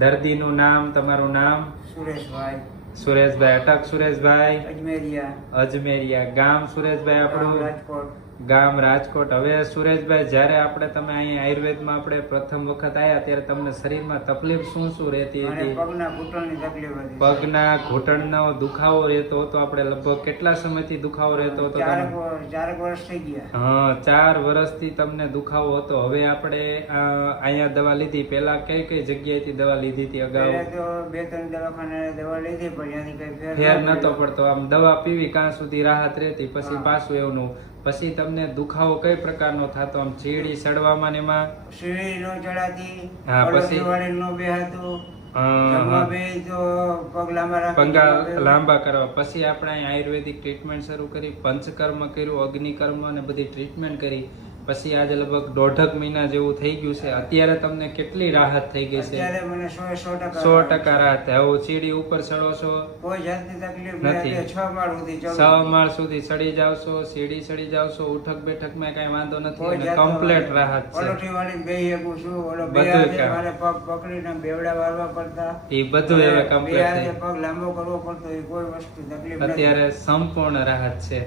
દર્દીનું નામ, તમારું નામ? સુરેશભાઈ. સુરેશભાઈ. અટક સુરેશભાઈ. અજમેરિયા. અજમેરિયા. ગામ સુરેશભાઈ આપણું? રાજકોટ. ગામ રાજકોટ. હવે સુરેશભાઈ, જ્યારે તમે અહીંયા આયુર્વેદમાં આપણે પ્રથમ વખત આવ્યા ત્યારે તમને શરીરમાં તકલીફ શું શું રહેતી હતી? પગના ઘૂંટણની તકલીફ હતી. પગના ઘૂંટણનો દુખાવો રહેતો હતો. આપણે લગભગ કેટલા સમયથી દુખાવો રહેતો હતો? 4 વર્ષ થઈ ગયા. હા, 4 વર્ષથી તમને દુખાવો હતો. હવે આપણે અહીંયા દવા લીધી. પેલા કઈ કઈ જગ્યાએથી દવા લીધી હતી અગાઉ? તો 2-3 દવાખાને દવા લીધી પણ ત્યાંથી કઈ ફેર નતો પડતો. આમ દવા પીવી કાં સુધી રાહત રહેતી, પછી પાછું એવું. પછી તમને દુખાવો કઈ પ્રકારનો થતો? આમ ચીડી સડવામાં ને એમાં? સીડી નો ચડાતી. હા, પછી નો બે હતું. પગ લાંબા કરવા. પછી આપણે અહીં આયુર્વેદિક ટ્રીટમેન્ટ શરૂ કરી, પંચકર્મ કર્યું, અગ્નિકર્મ અને બધી ટ્રીટમેન્ટ કરી. પછી આજે લગભગ 1.5 મહિના જેવું થઈ ગયું છે. અત્યારે તમને કેટલી રાહત થઈ ગઈ છે? અત્યારે મને 100% 100% રાહત. હવે સીડી ઉપર ચડો છો? કોઈ જાતની તકલીફ નથી. 6 માળ સુધી ચડું. 6 માળ સુધી ચડી જાવ છો, સીડી ચડી જાવ છો, ઉઠક બેઠકમાં કઈ વાંધો નથી અને કમ્પ્લીટ રાહત છે. પલોઠી વાળી બેહી શકું છું. ઓલો બે બધું હાથે મારે પગ પકડીને બેવડા વાળવા પડતા. એ બધું હવે બે કમ્પ્લીટ હાથે થઈ. પગ લાંબો કરવો પડતો. એ કોઈ વસ્તુ તકલીફ નથી. અત્યારે સંપૂર્ણ રાહત છે.